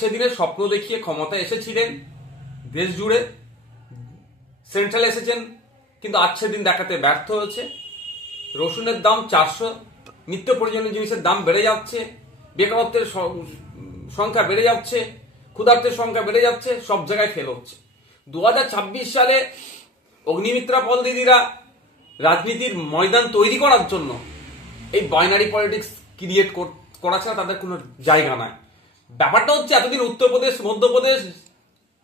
সেদিনের স্বপ্ন দেখিয়ে ক্ষমতায় এসেছিলেন, দেশ জুড়ে সেন্ট্রালে এসেছেন, কিন্তু আজ সেদিন দেখাতে ব্যর্থ হয়েছে। রসুনের দাম 400, নিত্য প্রয়োজনীয় জিনিসের দাম বেড়ে যাচ্ছে, বেকারত্বের সংখ্যা বেড়ে যাচ্ছে, ক্ষুধার্তের সংখ্যা বেড়ে যাচ্ছে, সব জায়গায় ফেল হচ্ছে। 2026 সালে অগ্নিমিত্রা পল দিদিরা রাজনীতির ময়দান তৈরি করার জন্য এই বাইনারি পলিটিক্স ক্রিয়েট করা ছাড়া তাদের কোনো জায়গা নাই। ব্যাপারটা হচ্ছে এতদিন উত্তরপ্রদেশ, মধ্যপ্রদেশ,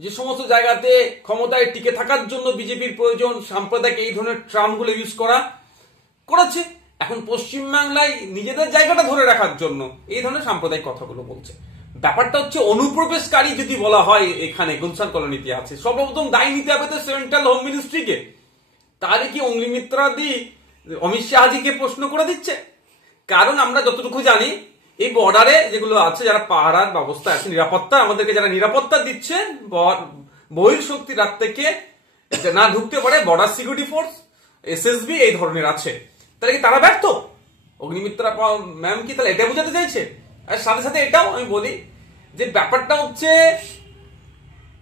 যে সমস্ত জায়গাতে ক্ষমতায় টিকে থাকার জন্য বিজেপির প্রয়োজন, সাম্প্রদায়িক এই ধরনের ট্রামগুলো ইউজ করেছে। এখন পশ্চিমবাংলায় নিজেদের জায়গাটা ধরে রাখার জন্য এই ধরনের সাম্প্রদায়িক কথাগুলো বলছে। ব্যাপারটা হচ্ছে অনুপ্রবেশকারী যদি বলা হয়, এখানে গুলশান কলোনিতে আছে, সর্বপ্রথম দায়ী নিতে হবে তো সেন্ট্রাল হোম মিনিস্ট্রিকে। তাহলে কি অগ্নিমিত্রা দি অমিত শাহজিকে প্রশ্ন করে দিচ্ছে? কারণ আমরা যতটুকু জানি, এই বর্ডারে যেগুলো আছে, যারা পাহারার ব্যবস্থা আছে, নিরাপত্তা, আমাদেরকে যারা নিরাপত্তা দিচ্ছে, বহির্শক্তি রাত থেকে না ঢুকতে পারে, বর্ডার সিকিউরিটি ফোর্স, এসএসবি, এই ধরনের আছে। তাহলে কি তারা ব্যর্থ? অগ্নিমিত্রা ম্যাম কি তাহলে এটা বোঝাতে চাইছে? আর সাথে সাথে এটাও আমি বলি যে ব্যাপারটা হচ্ছে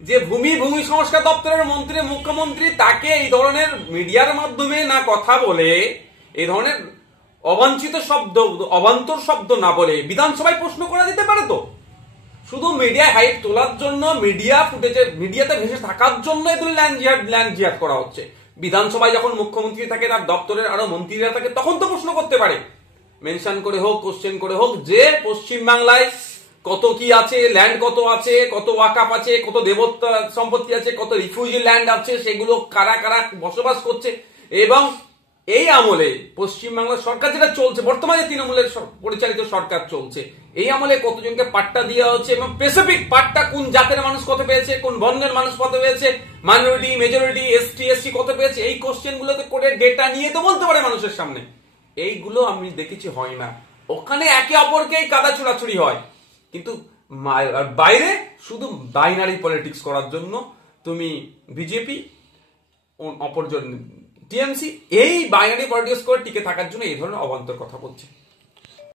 যে ভূমি সংস্কার দপ্তরের মন্ত্রী, মুখ্যমন্ত্রী, তাকে এই ধরনের মিডিয়ার মাধ্যমে না কথা বলে, এই ধরনের অবাঞ্ছিত শব্দ, অবান্তর শব্দ না বলে বিধানসভায় প্রশ্ন করা যেতে পারে তো। শুধু মিডিয়ায় হাইপ তোলার জন্য, মিডিয়া ফুটেজে, মিডিয়াতে ভেসে থাকার জন্য এগুলো ল্যান্ড জিহাদ করা হচ্ছে। বিধানসভায় যখন মুখ্যমন্ত্রী থাকে, তার দপ্তরের আরো মন্ত্রীরা থাকে, তখন তো প্রশ্ন করতে পারে, মেনশন করে হোক, কোশ্চেন করে হোক, যে পশ্চিমবাংলায় কত কি আছে, ল্যান্ড কত আছে, কত ওয়াকাফ আছে, কত দেবত্ব সম্পত্তি আছে, কত রিফিউজি ল্যান্ড আছে, সেগুলো কারা কারা বসবাস করছে। এবং এই আমলে পশ্চিমবাংলার সরকার যেটা চলছে, বর্তমানে তৃণমূলের পরিচালিত সরকার চলছে, এই আমলে কতজনকে পাট্টা দেওয়া হচ্ছে এবং স্পেসিফিক পাট্টা কোন জাতের মানুষ কত পেয়েছে, কোন বর্ণের মানুষ কত পেয়েছে, মাইনরিটি, মেজরিটি, এসটি কত পেয়েছে, এই কোশ্চেন গুলোকে করে ডেটা নিয়ে তো বলতে পারে মানুষের সামনে। এইগুলো আমি দেখেছি হয় না। ওখানে একে অপরকেই কাদা ছোড়াছুড়ি হয়, কিন্তু বাইরে শুধু বাইনারি পলিটিক্স করার জন্য তুমি বিজেপি, অপরজন টিএমসি, এই বাইনারি পলিটিক্স করে টিকে থাকার জন্য এই ধরনের অবান্তর কথা বলছে।